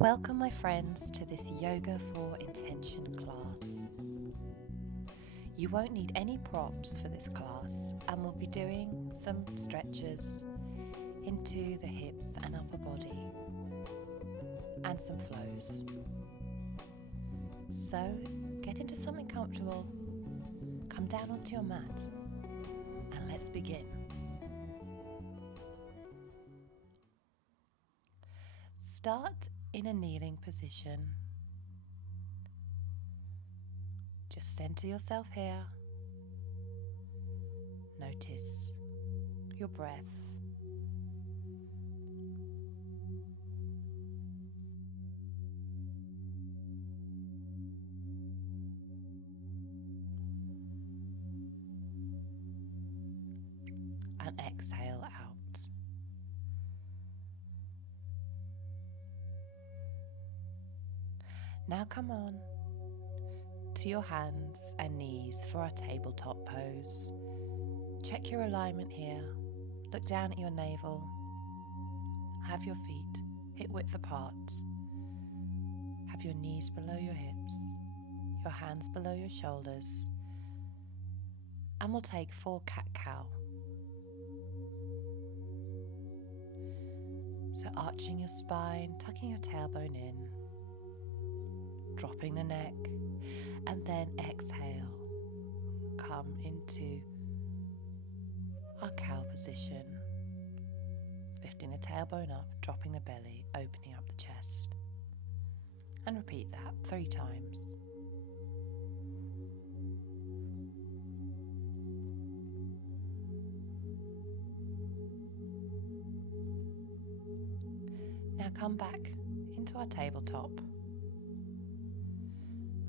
Welcome, my friends, to this Yoga for Intention class. You won't need any props for this class, and we'll be doing some stretches into the hips and upper body and some flows. So get into something comfortable, come down onto your mat, and let's begin. Start in a kneeling position. Just center yourself here. Notice your breath. And exhale out. Now come on to your hands and knees for our tabletop pose. Check your alignment here. Look down at your navel. Have your feet hip width apart. Have your knees below your hips, your hands below your shoulders. And we'll take 4 cat-cow. So arching your spine, tucking your tailbone in, dropping the neck, and then exhale. Come into our cow position, lifting the tailbone up, dropping the belly, opening up the chest. And repeat that 3 times. Now come back into our tabletop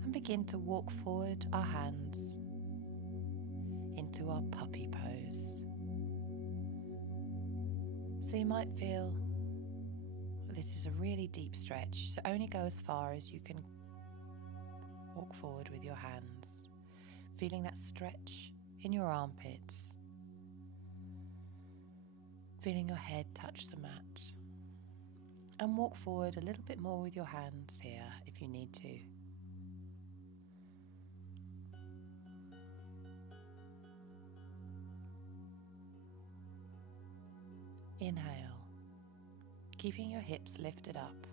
and begin to walk forward our hands into our puppy pose. So you might feel this is a really deep stretch, so only go as far as you can walk forward with your hands, feeling that stretch in your armpits, feeling your head touch the mat, and walk forward a little bit more with your hands here if you need to. Inhale, keeping your hips lifted up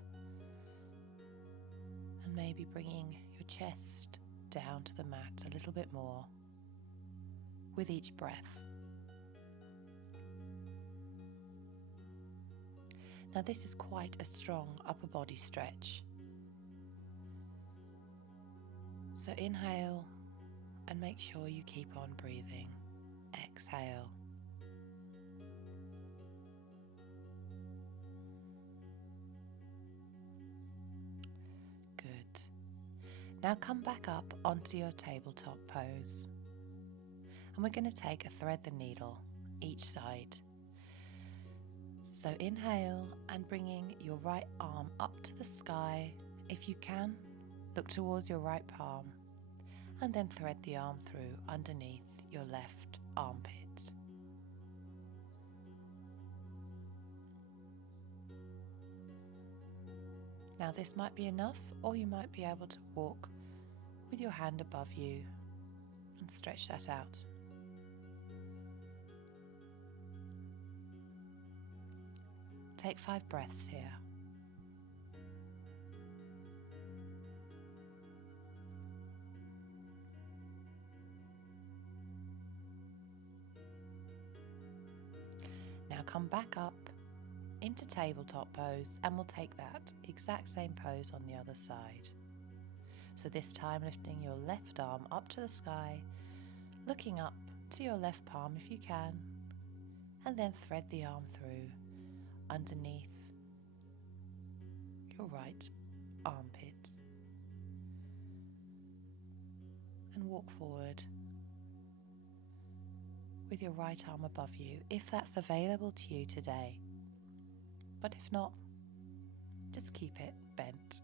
and maybe bringing your chest down to the mat a little bit more with each breath. Now this is quite a strong upper body stretch. So inhale and make sure you keep on breathing. Exhale. Good. Now come back up onto your tabletop pose. And we're going to take a thread the needle each side. So inhale and bringing your right arm up to the sky. If you can, look towards your right palm and then thread the arm through underneath your left armpit. Now this might be enough, or you might be able to walk with your hand above you and stretch that out. Take 5 breaths here. Now come back up into tabletop pose and we'll take that exact same pose on the other side. So this time lifting your left arm up to the sky, looking up to your left palm if you can, and then thread the arm through underneath your right armpit and walk forward with your right arm above you if that's available to you today. But if not, just keep it bent.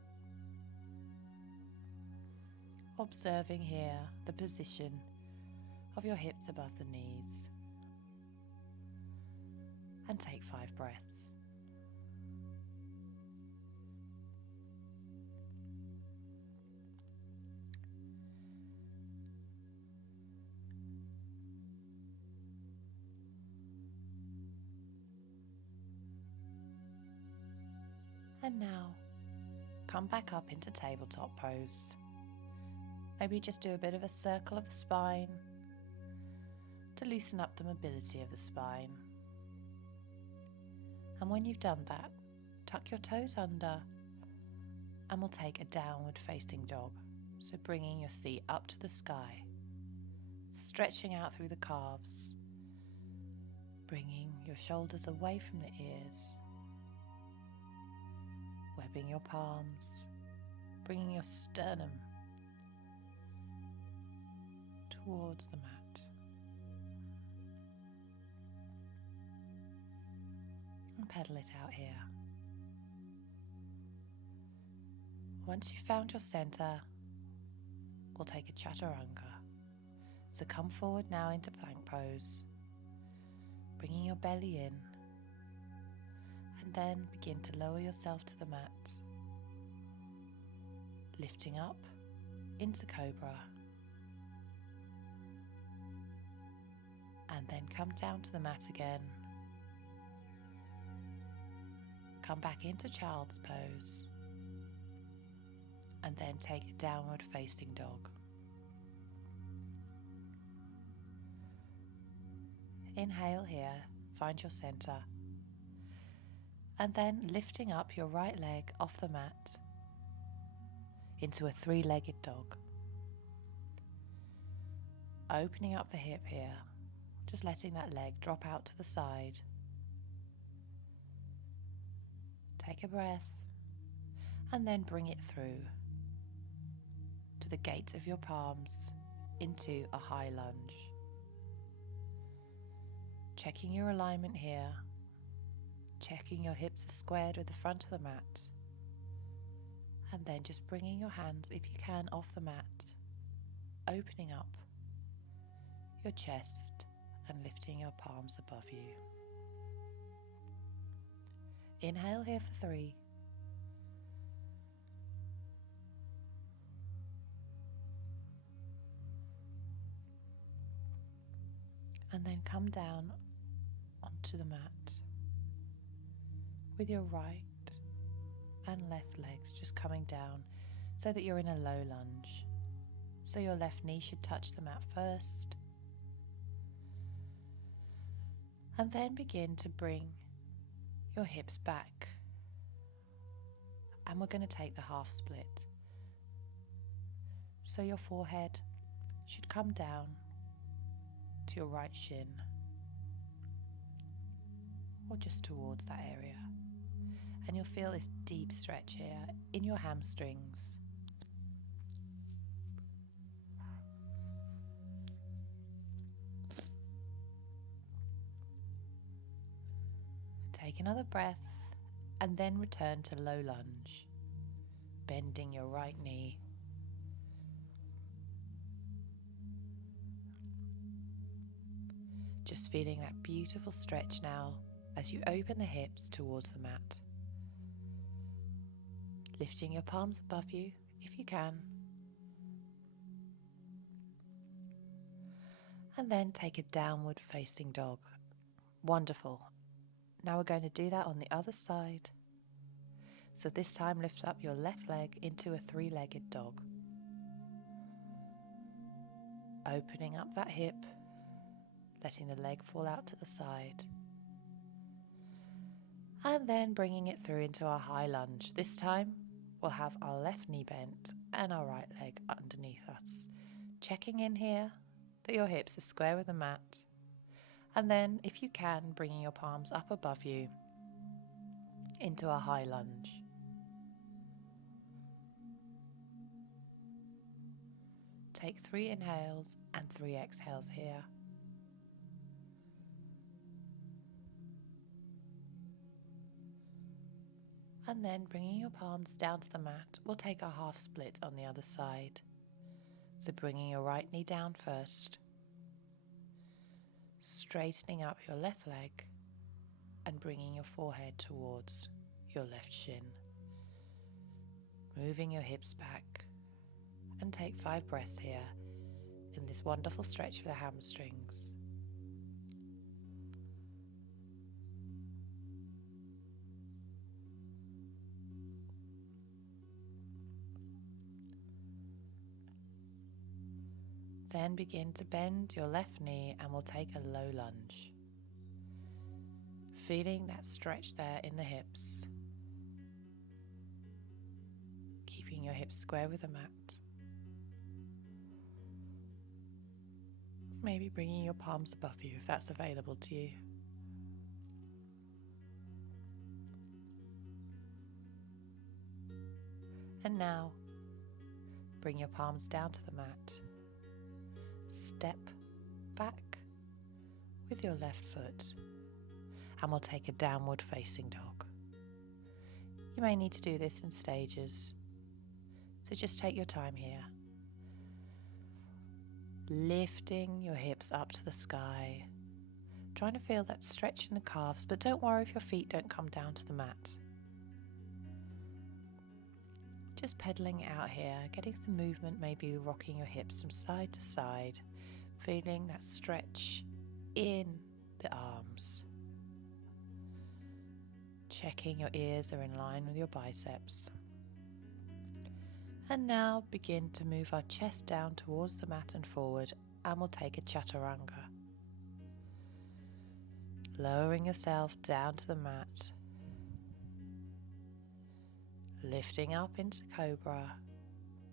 Observing here the position of your hips above the knees. And take 5 breaths. And now, come back up into tabletop pose. Maybe just do a bit of a circle of the spine to loosen up the mobility of the spine. And when you've done that, tuck your toes under and we'll take a downward facing dog. So bringing your seat up to the sky, stretching out through the calves, bringing your shoulders away from the ears, webbing your palms, bringing your sternum towards the mat. And pedal it out here. Once you've found your center, we'll take a Chaturanga. So come forward now into plank pose, bringing your belly in, and then begin to lower yourself to the mat, lifting up into Cobra, and then come down to the mat again. Come back into Child's Pose, and then take a downward facing dog. Inhale here, find your center, and then lifting up your right leg off the mat into a three-legged dog. Opening up the hip here, just letting that leg drop out to the side. Take a breath, and then bring it through to the gates of your palms into a high lunge. Checking your alignment here, checking your hips are squared with the front of the mat, and then just bringing your hands, if you can, off the mat, opening up your chest and lifting your palms above you. Inhale here for 3. And then come down onto the mat with your right and left legs just coming down so that you're in a low lunge. So your left knee should touch the mat first. And then begin to bring your hips back. And we're going to take the half split. So your forehead should come down to your right shin, or just towards that area. And you'll feel this deep stretch here in your hamstrings. Take another breath and then return to low lunge, bending your right knee. Just feeling that beautiful stretch now as you open the hips towards the mat. Lifting your palms above you if you can. And then take a downward facing dog. Wonderful. Now we're going to do that on the other side. So this time lift up your left leg into a three-legged dog. Opening up that hip, letting the leg fall out to the side. And then bringing it through into our high lunge. This time we'll have our left knee bent and our right leg underneath us. Checking in here that your hips are square with the mat. And then, if you can, bringing your palms up above you into a high lunge. Take 3 inhales and 3 exhales here. And then bringing your palms down to the mat, we'll take our half split on the other side. So bringing your right knee down first, straightening up your left leg and bringing your forehead towards your left shin. Moving your hips back, and take 5 breaths here in this wonderful stretch for the hamstrings. Then begin to bend your left knee and we'll take a low lunge. Feeling that stretch there in the hips. Keeping your hips square with the mat. Maybe bringing your palms above you if that's available to you. And now, bring your palms down to the mat. Step back with your left foot. And we'll take a downward facing dog. You may need to do this in stages, so just take your time here. Lifting your hips up to the sky, trying to feel that stretch in the calves, but don't worry if your feet don't come down to the mat. Just pedaling it out here, getting some movement, maybe rocking your hips from side to side, feeling that stretch in the arms. Checking your ears are in line with your biceps. And now begin to move our chest down towards the mat and forward, and we'll take a Chaturanga. Lowering yourself down to the mat. Lifting up into Cobra,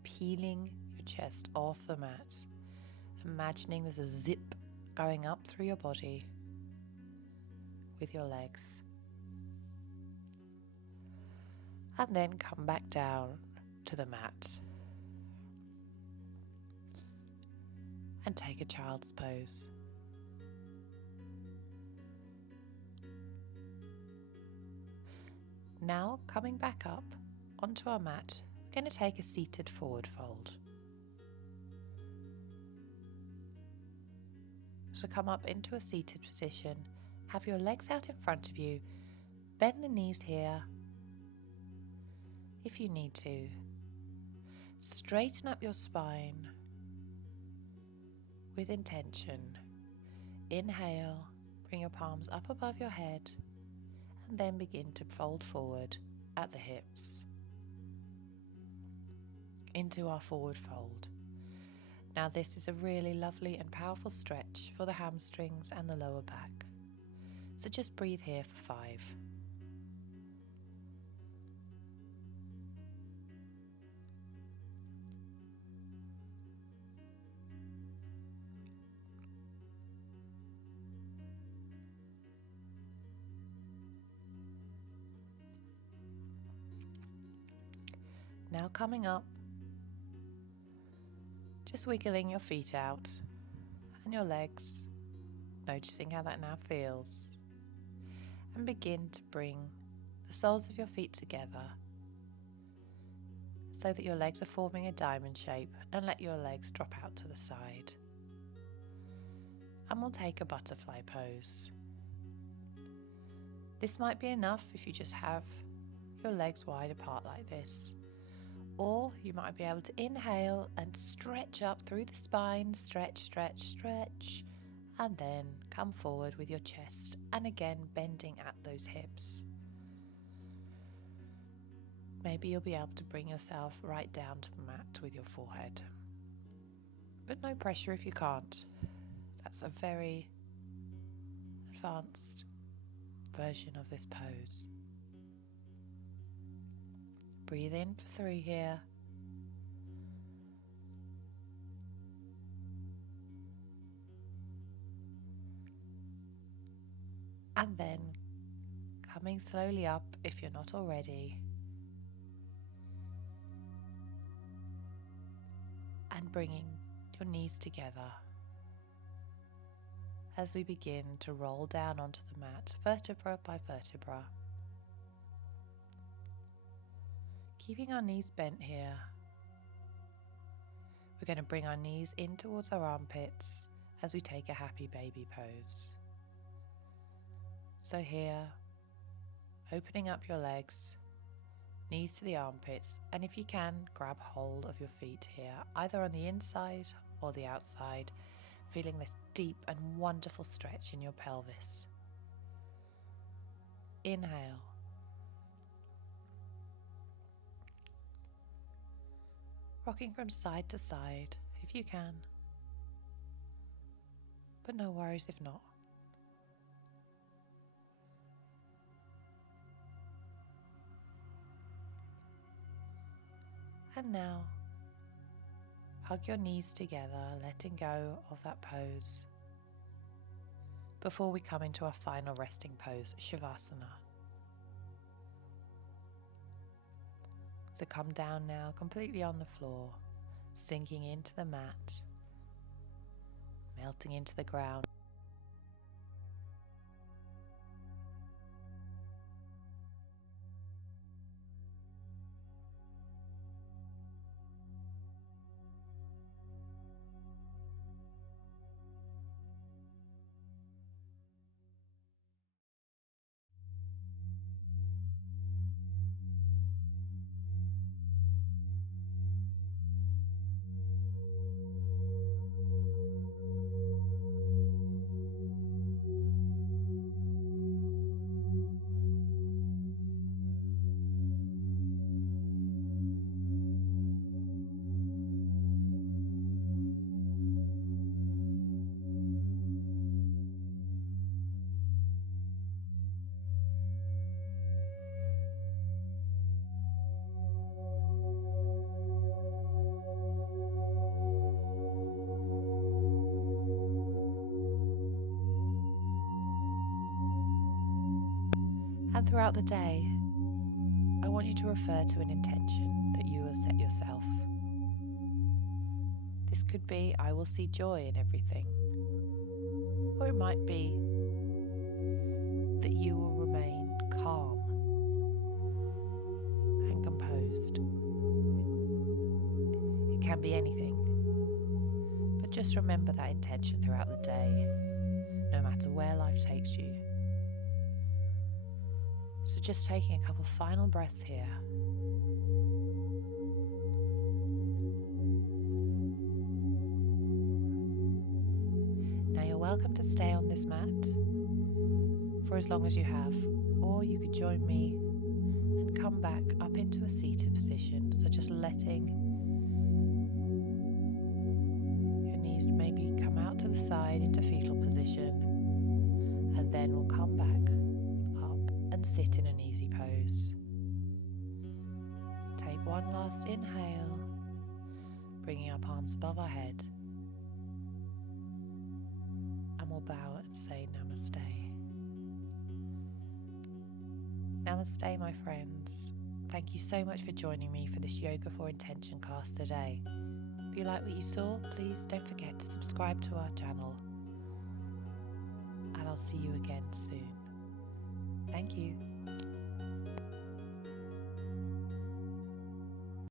peeling your chest off the mat. Imagining there's a zip going up through your body with your legs. And then come back down to the mat and take a child's pose. Now coming back up onto our mat, we're going to take a seated forward fold. So come up into a seated position, have your legs out in front of you, bend the knees here if you need to. Straighten up your spine with intention. Inhale, bring your palms up above your head and then begin to fold forward at the hips into our forward fold. Now this is a really lovely and powerful stretch for the hamstrings and the lower back. So just breathe here for 5. Now coming up, just wiggling your feet out and your legs, noticing how that now feels. And begin to bring the soles of your feet together so that your legs are forming a diamond shape, and let your legs drop out to the side. And we'll take a butterfly pose. This might be enough if you just have your legs wide apart like this. Or you might be able to inhale and stretch up through the spine, stretch, stretch, stretch, and then come forward with your chest and again bending at those hips. Maybe you'll be able to bring yourself right down to the mat with your forehead. But no pressure if you can't. That's a very advanced version of this pose. Breathe in for 3 here. And then coming slowly up if you're not already. And bringing your knees together as we begin to roll down onto the mat, vertebra by vertebra. Keeping our knees bent here. We're going to bring our knees in towards our armpits as we take a happy baby pose. So here, opening up your legs, knees to the armpits, and if you can, grab hold of your feet here, either on the inside or the outside, feeling this deep and wonderful stretch in your pelvis. Inhale. Rocking from side to side, if you can. but no worries if not. And now, hug your knees together, letting go of that pose before we come into our final resting pose, Shavasana. So come down now, completely on the floor, sinking into the mat, melting into the ground. And throughout the day, I want you to refer to an intention that you will set yourself. This could be, I will see joy in everything. Or it might be that you will remain calm and composed. It can be anything. But just remember that intention throughout the day, no matter where life takes you. So just taking a couple final breaths here. Now you're welcome to stay on this mat for as long as you have, or you could join me and come back up into a seated position. So just letting your knees maybe come out to the side into fetal position, and then we'll come back and sit in an easy pose. Take one last inhale, bringing our palms above our head, and we'll bow and say Namaste. Namaste, my friends. Thank you so much for joining me for this Yoga for Intention class today. If you like what you saw, please don't forget to subscribe to our channel, and I'll see you again soon. Thank you.